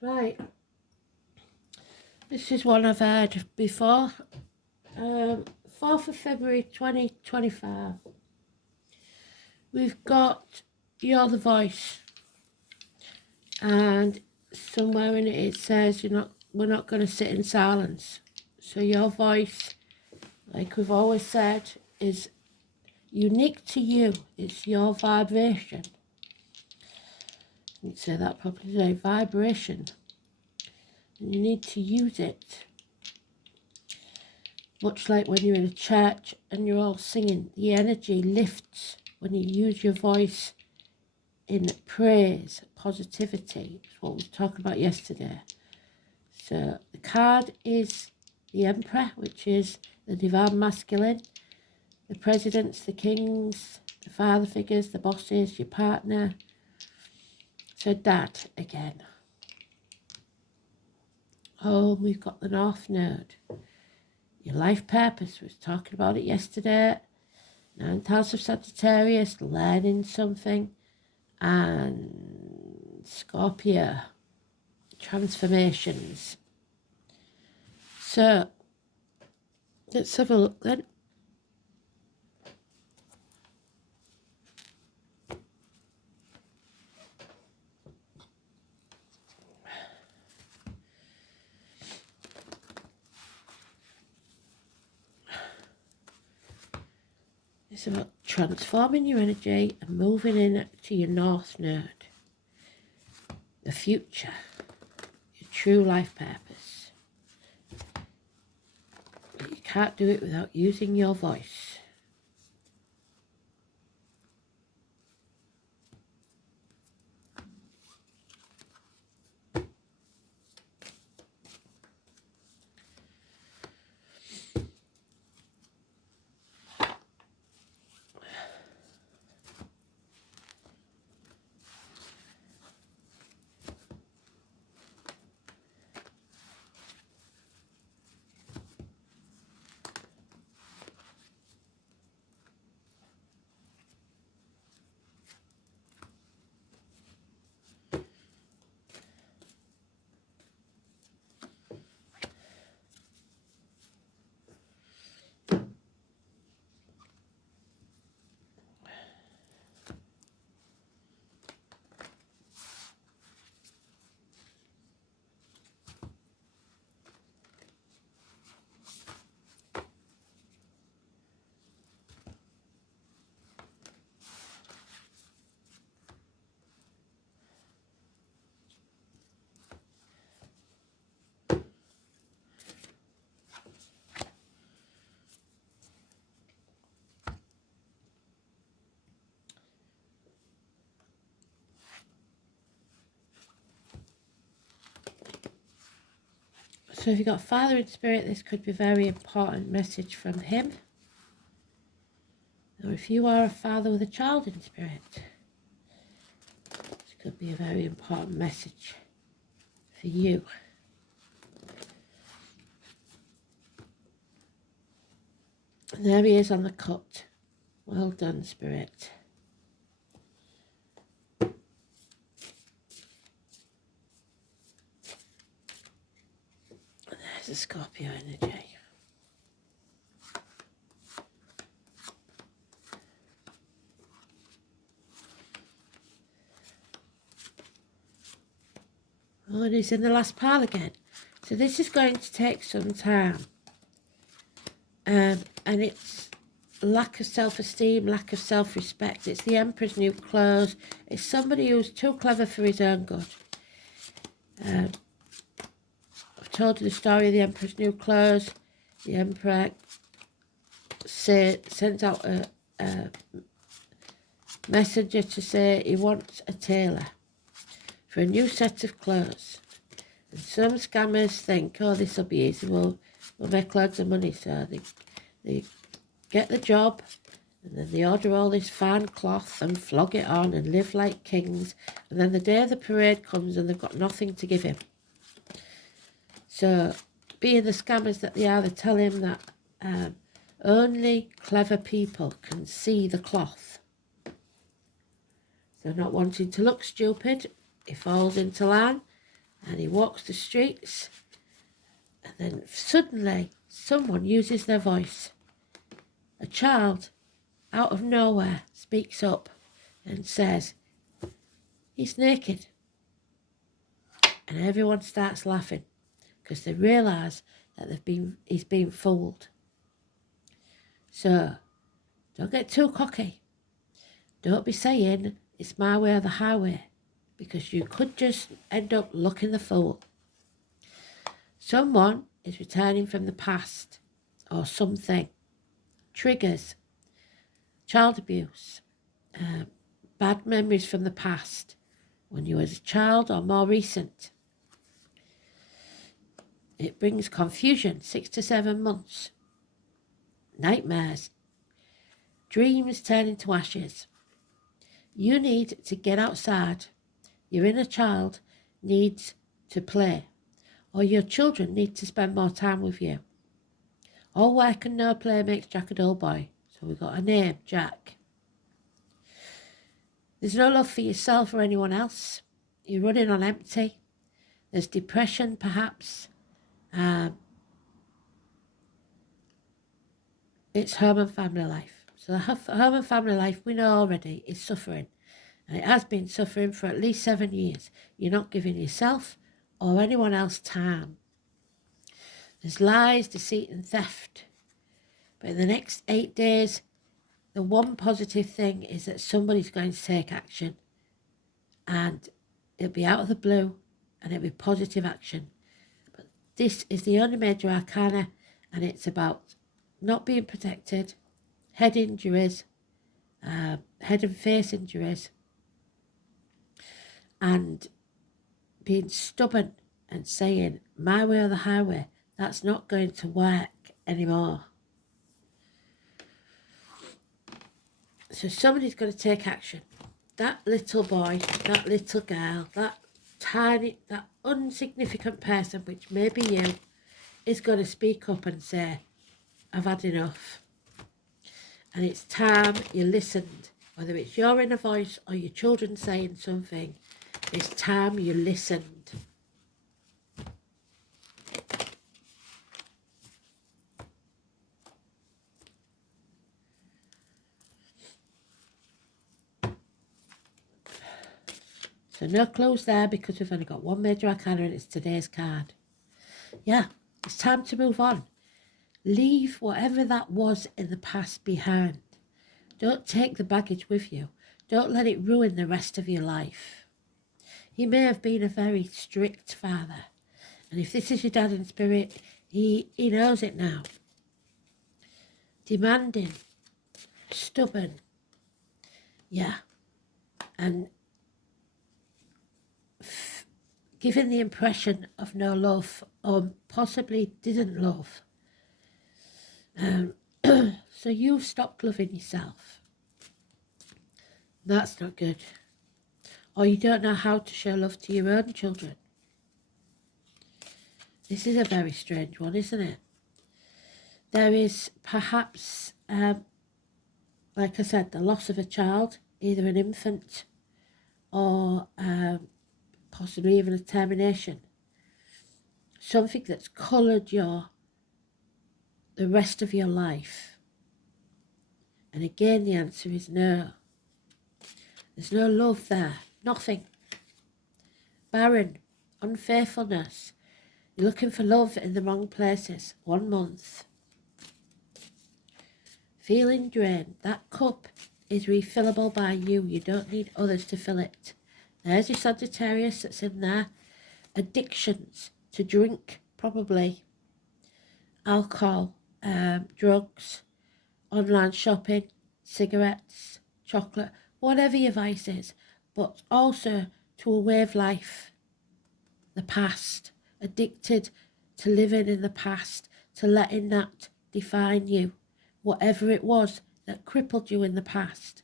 Right, this is one I've heard before. 4th of February 2025. We've got You're the Voice, and somewhere in it says we're not going to sit in silence. So your voice, like we've always said, is unique to you. It's your vibration. You say that properly today, vibration. And you need to use it. Much like when you're in a church and you're all singing, the energy lifts when you use your voice in praise, positivity. That's what we were talking about yesterday. So the card is the Emperor, which is the divine masculine. The presidents, the kings, the father figures, the bosses, your partner. So dad again. Oh, we've got the North Node. Your life purpose, we were talking about it yesterday. 9th house of Sagittarius, learning something. And Scorpio, transformations. So, let's have a look then. It's about transforming your energy and moving in to your North Node. The future, your true life purpose. But you can't do it without using your voice. So if you've got a father in spirit, this could be a very important message from him. Or if you are a father with a child in spirit, this could be a very important message for you. And there he is on the cut. Well done, Spirit. And there's a Scorpio energy. Oh, and he's in the last pile again. So this is going to take some time. And it's lack of self-esteem, lack of self-respect. It's the Emperor's new clothes. It's somebody who's too clever for his own good. I've told you the story of the Emperor's new clothes. The Emperor sends out a messenger to say he wants a tailor for a new set of clothes. And some scammers think, oh, this will be easy, we'll make loads of money. So they get the job, and then they order all this fine cloth and flog it on and live like kings. And then the day of the parade comes and they've got nothing to give him. So, being the scammers that they are, they tell him that only clever people can see the cloth. So not wanting to look stupid, he falls into line and he walks the streets, and then suddenly someone uses their voice. A child out of nowhere speaks up and says, he's naked. And everyone starts laughing because they realise that he's been fooled. So don't get too cocky. Don't be saying it's my way or the highway, because you could just end up looking the fool. Someone is returning from the past or something. Triggers, child abuse, bad memories from the past when you were a child or more recent. It brings confusion, 6 to 7 months. Nightmares, dreams turn into ashes. You need to get outside. Your inner child needs to play, or your children need to spend more time with you. All work and no play makes Jack a dull boy. So we've got a name, Jack. There's no love for yourself or anyone else. You're running on empty. There's depression, perhaps. It's home and family life. So the home and family life, we know already, is suffering. And it has been suffering for at least 7 years. You're not giving yourself or anyone else time. There's lies, deceit and theft. But in the next 8 days, the one positive thing is that somebody's going to take action. And it'll be out of the blue and it'll be positive action. But this is the only major arcana, and it's about not being protected, head injuries, head and face injuries, and being stubborn and saying, my way or the highway. That's not going to work anymore. So somebody's going to take action. That little boy, that little girl, that insignificant person, which may be you, is going to speak up and say, I've had enough. And it's time you listened. Whether it's your inner voice or your children saying something, it's time you listened. So no clues there, because we've only got one major arcana and it's today's card. Yeah, it's time to move on. Leave whatever that was in the past behind. Don't take the baggage with you. Don't let it ruin the rest of your life. He may have been a very strict father. And if this is your dad in spirit, he knows it now. Demanding. Stubborn. Yeah. And giving the impression of no love, or possibly didn't love. So you've stopped loving yourself. That's not good. Or you don't know how to show love to your own children. This is a very strange one, isn't it? There is perhaps, like I said, the loss of a child, either an infant or possibly even a termination. Something that's coloured the rest of your life. And again, the answer is no. There's no love there. Nothing. Barren. Unfaithfulness. You're looking for love in the wrong places. 1 month. Feeling drained. That cup is refillable by you. You don't need others to fill it. There's your Sagittarius that's in there. Addictions to drink, probably. Alcohol, drugs, online shopping, cigarettes, chocolate, whatever your vice is. But also to a way of life. The past. Addicted to living in the past. To letting that define you. Whatever it was that crippled you in the past,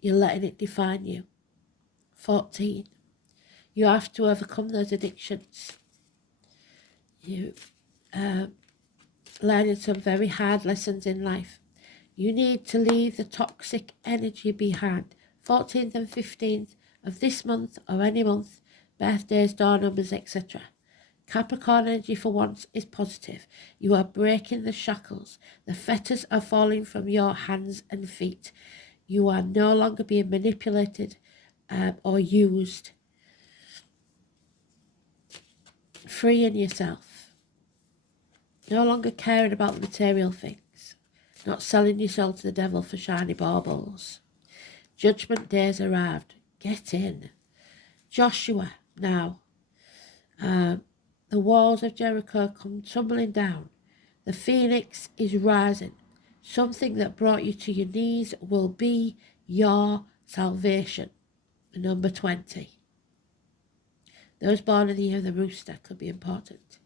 you're letting it define you. 14. You have to overcome those addictions. You learning some very hard lessons in life. You need to leave the toxic energy behind. 14th and 15th of this month or any month, birthdays, door numbers, etc. Capricorn energy for once is positive. You are breaking the shackles. The fetters are falling from your hands and feet. You are no longer being manipulated or used. Freeing yourself. No longer caring about the material things. Not selling your soul to the devil for shiny baubles. Judgment day's arrived. Get in. Joshua, now. The walls of Jericho come tumbling down. The phoenix is rising. Something that brought you to your knees will be your salvation. Number 20. Those born in the year of the rooster could be important.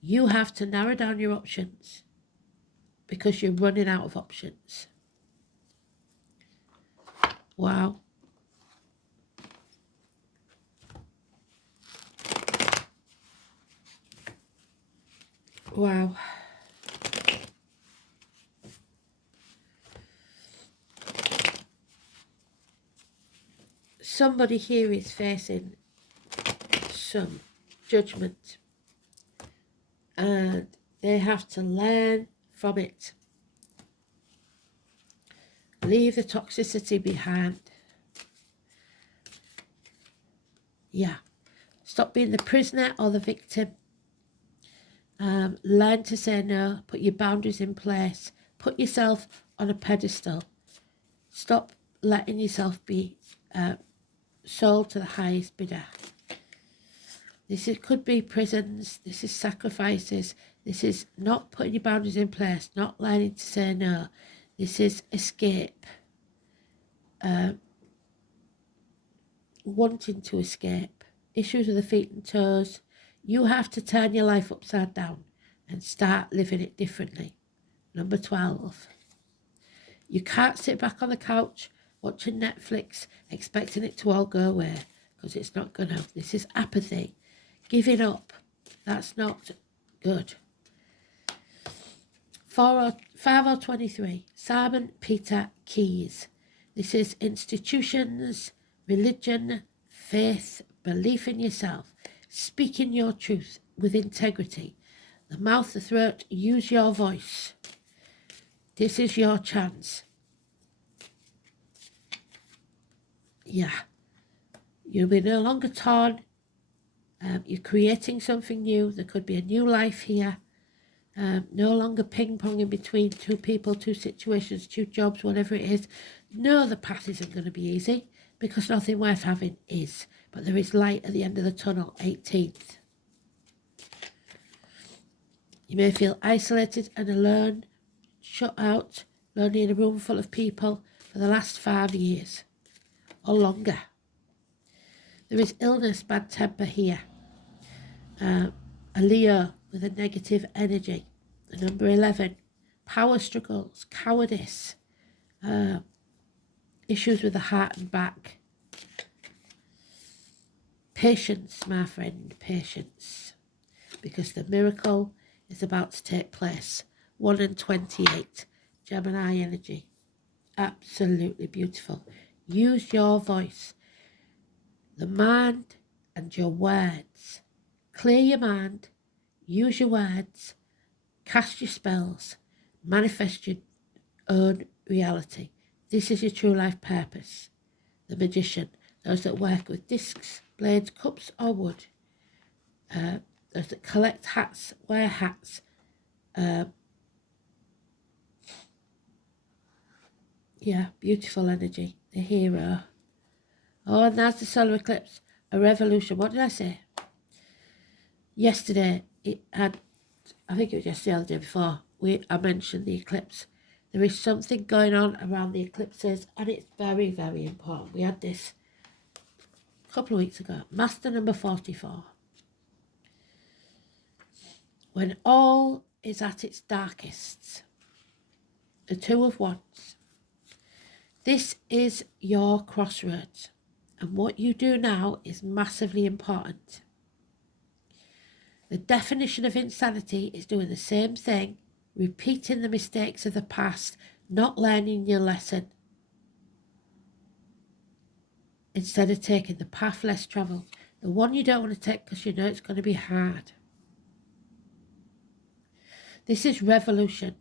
You have to narrow down your options because you're running out of options. Wow. Wow. Somebody here is facing some judgment and they have to learn from it. Leave the toxicity behind. Yeah. Stop being the prisoner or the victim. Learn to say no. Put your boundaries in place. Put yourself on a pedestal. Stop letting yourself be sold to the highest bidder. Could be prisons. This is sacrifices. This is not putting your boundaries in place. Not learning to say no. This is escape. Wanting to escape. Issues with the feet and toes. You have to turn your life upside down and start living it differently. Number 12. You can't sit back on the couch watching Netflix expecting it to all go away, because it's not going to. This is apathy. Giving up. That's not good. 5 or 23. Simon Peter Keys. This is institutions, religion, faith, belief in yourself, speaking your truth with integrity. The mouth, the throat, use your voice. This is your chance. Yeah. You'll be no longer torn. You're creating something new. There could be a new life here. No longer ping-ponging between two people, two situations, two jobs, whatever it is. No, the path isn't going to be easy, because nothing worth having is. But there is light at the end of the tunnel, 18th. You may feel isolated and alone, shut out, lonely in a room full of people for the last 5 years or longer. There is illness, bad temper here. A Leo with a negative energy. Number 11, power struggles, cowardice, issues with the heart and back. Patience, my friend, patience, because the miracle is about to take place. 1 and 28, Gemini energy. Absolutely beautiful. Use your voice, the mind and your words. Clear your mind, use your words, cast your spells, manifest your own reality. This is your true life purpose. The magician, those that work with discs, blades, cups or wood. Those that collect hats, wear hats. Yeah, beautiful energy. The hero. Oh, and that's the solar eclipse. A revolution. What did I say? Yesterday, it had, I think it was yesterday or the day before, I mentioned the eclipse. There is something going on around the eclipses, and it's very, very important. We had this a couple of weeks ago. Master number 44. When all is at its darkest, the Two of Wands. This is your crossroads, and what you do now is massively important. The definition of insanity is doing the same thing, repeating the mistakes of the past, not learning your lesson, instead of taking the path less travelled. The one you don't want to take because you know it's going to be hard. This is revolution.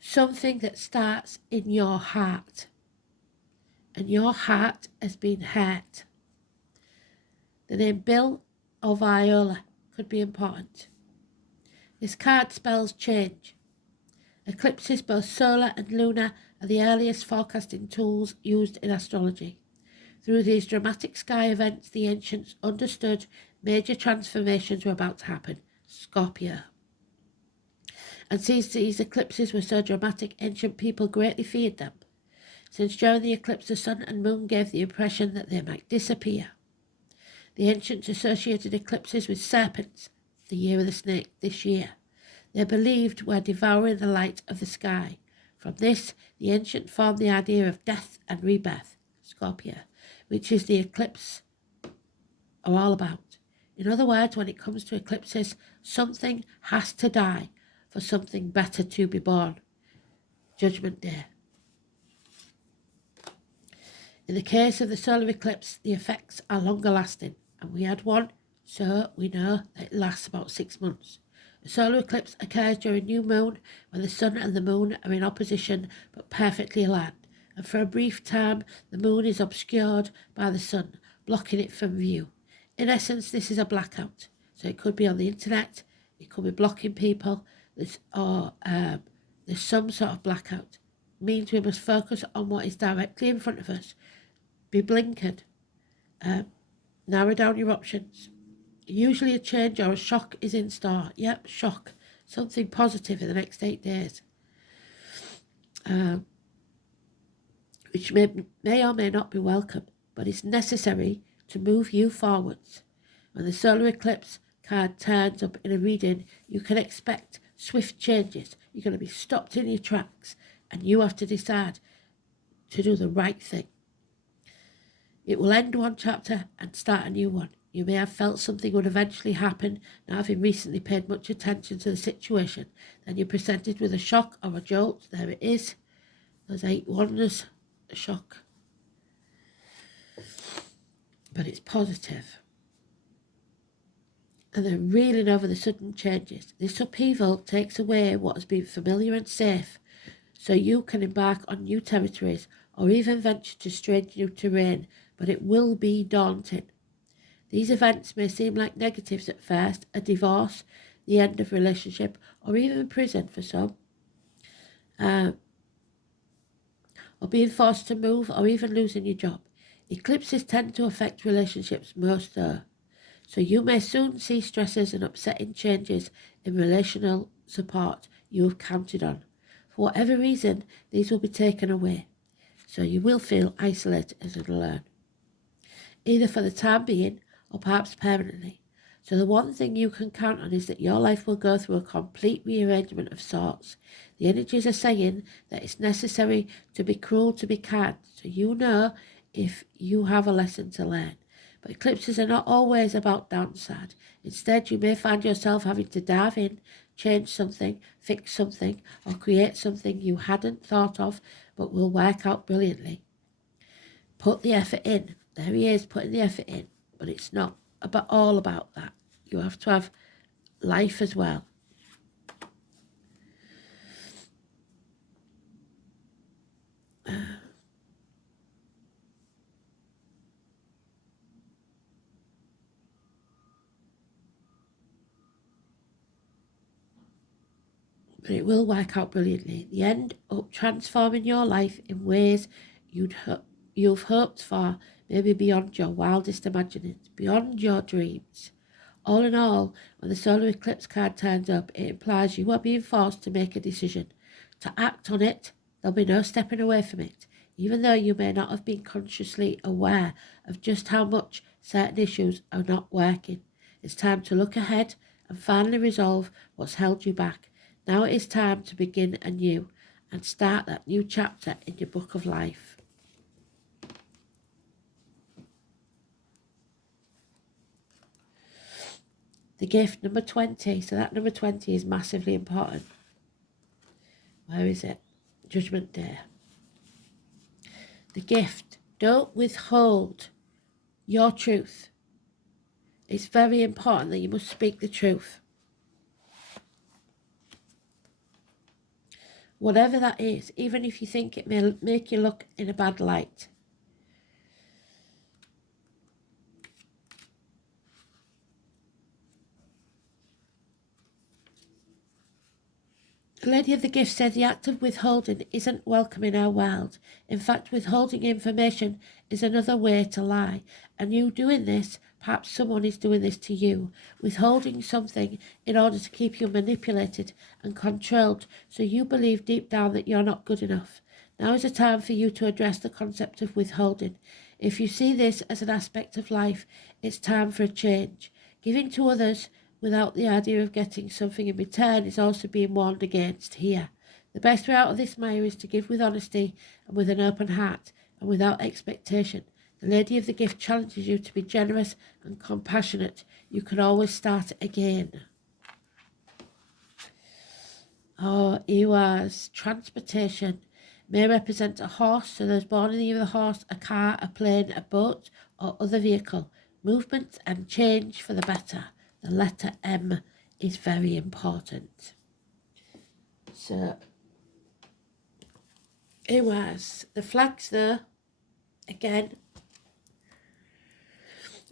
Something that starts in your heart. And your heart has been hurt. The name Bill or Viola could be important. This card spells change. Eclipses, both solar and lunar, are the earliest forecasting tools used in astrology. Through these dramatic sky events, the ancients understood major transformations were about to happen. Scorpio. And since these eclipses were so dramatic, ancient people greatly feared them, since during the eclipse the sun and moon gave the impression that they might disappear. The ancients associated eclipses with serpents, the year of the snake this year. They believed were devouring the light of the sky. From this, the ancients formed the idea of death and rebirth, Scorpio, which is the eclipse are all about. In other words, when it comes to eclipses, something has to die for something better to be born. Judgment Day. In the case of the solar eclipse, the effects are longer lasting, and we had one, so we know that it lasts about 6 months. A solar eclipse occurs during new moon when the sun and the moon are in opposition but perfectly aligned, and for a brief time the moon is obscured by the sun, blocking it from view. In essence, this is a blackout, so it could be on the internet, it could be blocking people, or there's some sort of blackout. It means we must focus on what is directly in front of us. Be blinkered. Narrow down your options. Usually a change or a shock is in store. Yep, shock. Something positive in the next 8 days. Which may or may not be welcome, but it's necessary to move you forwards. When the solar eclipse card turns up in a reading, you can expect swift changes. You're going to be stopped in your tracks, and you have to decide to do the right thing. It will end one chapter and start a new one. You may have felt something would eventually happen, now having recently paid much attention to the situation. Then you're presented with a shock or a jolt. There it is. Those 8 wonders. A shock. But it's positive. And they're reeling over the sudden changes. This upheaval takes away what has been familiar and safe, so you can embark on new territories or even venture to strange new terrain, but it will be daunting. These events may seem like negatives at first, a divorce, the end of relationship, or even prison for some, or being forced to move, or even losing your job. Eclipses tend to affect relationships most though, so you may soon see stresses and upsetting changes in relational support you have counted on. For whatever reason, these will be taken away, so you will feel isolated and alone, either for the time being or perhaps permanently. So the one thing you can count on is that your life will go through a complete rearrangement of sorts. The energies are saying that it's necessary to be cruel to be kind, so you know if you have a lesson to learn. But eclipses are not always about downside. Instead, you may find yourself having to dive in, change something, fix something, or create something you hadn't thought of but will work out brilliantly. Put the effort in. There he is, putting the effort in. But it's not all about that. You have to have life as well. But it will work out brilliantly. The end up transforming your life in ways you've hoped for, maybe beyond your wildest imaginings, beyond your dreams. All in all, when the solar eclipse card turns up, it implies you are being forced to make a decision. To act on it, there'll be no stepping away from it, even though you may not have been consciously aware of just how much certain issues are not working. It's time to look ahead and finally resolve what's held you back. Now it is time to begin anew and start that new chapter in your book of life. The gift, number 20. So that number 20 is massively important. Where is it? Judgment Day. The gift. Don't withhold your truth. It's very important that you must speak the truth. Whatever that is, even if you think it may make you look in a bad light. The Lady of the Gift said the act of withholding isn't welcome in our world. In fact, withholding information is another way to lie. And you doing this, perhaps someone is doing this to you, withholding something in order to keep you manipulated and controlled, so you believe deep down that you're not good enough. Now is the time for you to address the concept of withholding. If you see this as an aspect of life, it's time for a change. Giving to others without the idea of getting something in return is also being warned against here. The best way out of this mire is to give with honesty and with an open heart and without expectation. The Lady of the Gift challenges you to be generous and compassionate. You can always start again. Oh, Iwa's transportation may represent a horse, so those born in the year of the horse, a car, a plane, a boat, or other vehicle. Movement and change for the better. The letter M is very important. So, it was the flags there. Again,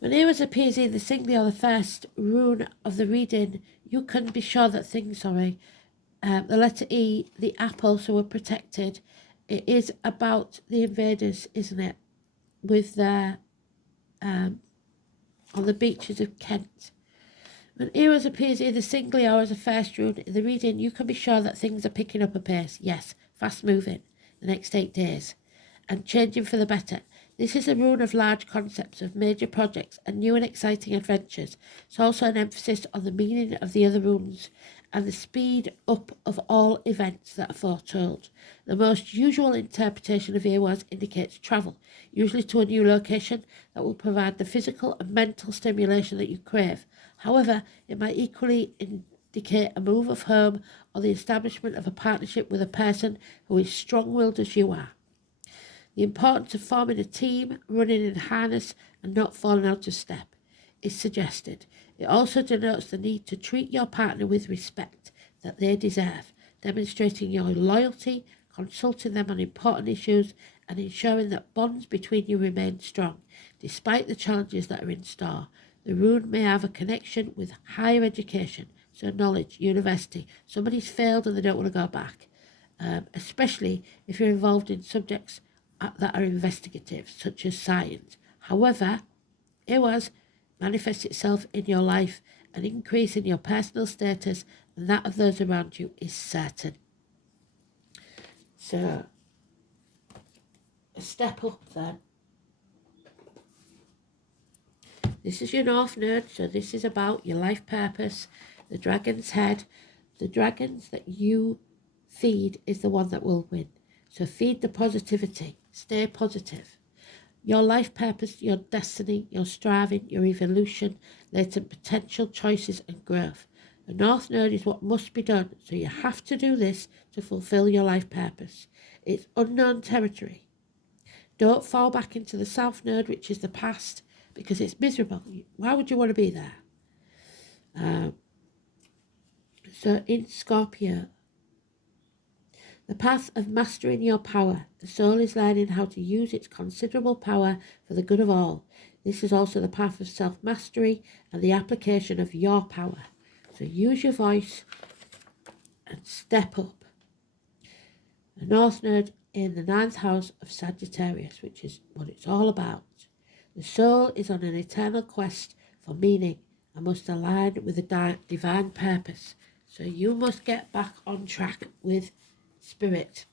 when Ewas appears in the singly or the first rune of the reading, you can be sure that things, the letter E, the apple, so we're protected. It is about the invaders, isn't it? With their, on the beaches of Kent. When Eros appears either singly or as a first rune in the reading, you can be sure that things are picking up a pace. Yes, fast moving the next 8 days and changing for the better. This is a rune of large concepts, of major projects and new and exciting adventures. It's also an emphasis on the meaning of the other runes and the speed up of all events that are foretold. The most usual interpretation of Ewas indicates travel, usually to a new location that will provide the physical and mental stimulation that you crave. However, it might equally indicate a move of home or the establishment of a partnership with a person who is strong-willed as you are. The importance of forming a team, running in harness, and not falling out of step is suggested. It also denotes the need to treat your partner with respect that they deserve, demonstrating your loyalty, consulting them on important issues, and ensuring that bonds between you remain strong, despite the challenges that are in store. The rune may have a connection with higher education, so knowledge, university. Somebody's failed and they don't want to go back, especially if you're involved in subjects that are investigative, such as science. However, Ewas manifests itself in your life. An increase in your personal status and that of those around you is certain. So, a step up then. This is your North Node, so this is about your life purpose, the dragon's head. The dragons that you feed is the one that will win. So feed the positivity, stay positive. Your life purpose, your destiny, your striving, your evolution, latent potential, choices and growth. The North Node is what must be done, so you have to do this to fulfill your life purpose. It's unknown territory. Don't fall back into the South Node, which is the past, because it's miserable. Why would you want to be there? So in Scorpio, the path of mastering your power. The soul is learning how to use its considerable power for the good of all. This is also the path of self-mastery and the application of your power. So use your voice and step up. The North Node in the 9th house of Sagittarius, which is what it's all about. The soul is on an eternal quest for meaning and must align with a divine purpose. So you must get back on track with Spirit,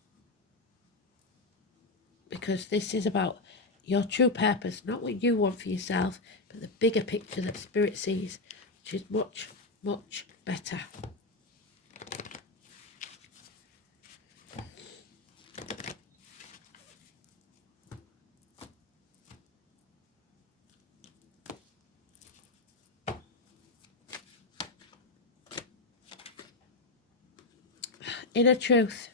because this is about your true purpose, not what you want for yourself, but the bigger picture that Spirit sees, which is much, much better. Inner truth.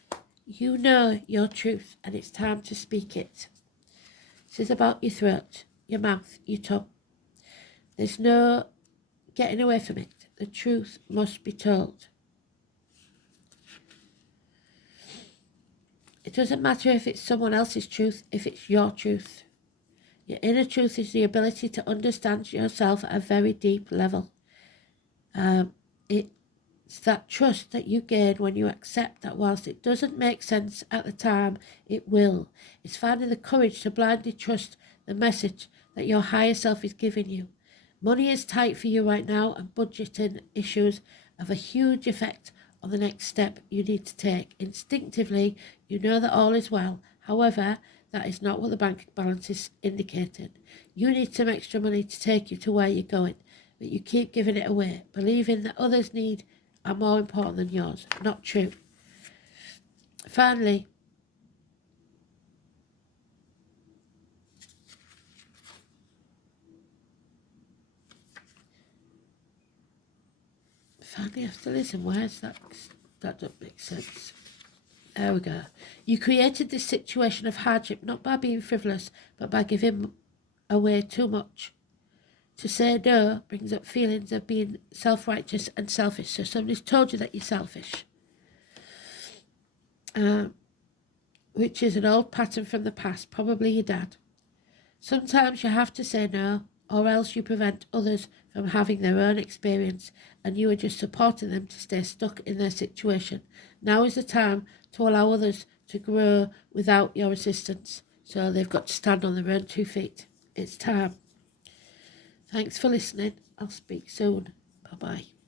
You know your truth and it's time to speak it. This is about your throat, your mouth, your tongue. There's no getting away from it. The truth must be told. It doesn't matter if it's someone else's truth, if it's your truth. Your inner truth is the ability to understand yourself at a very deep level. It's that trust that you gain when you accept that whilst it doesn't make sense at the time, it will. It's finding the courage to blindly trust the message that your higher self is giving you. Money is tight for you right now, and budgeting issues have a huge effect on the next step you need to take. Instinctively, you know that all is well. However, that is not what the bank balance is indicating. You need some extra money to take you to where you're going, but you keep giving it away, believing that others' needs are more important than yours. Not true. Finally, after listen, where's that? That doesn't make sense. There we go. You created this situation of hardship not by being frivolous, but by giving away too much. To say no brings up feelings of being self-righteous and selfish. So somebody's told you that you're selfish, which is an old pattern from the past, probably your dad. Sometimes you have to say no, or else you prevent others from having their own experience, and you are just supporting them to stay stuck in their situation. Now is the time to allow others to grow without your assistance, so they've got to stand on their own 2 feet. It's time. Thanks for listening. I'll speak soon. Bye-bye.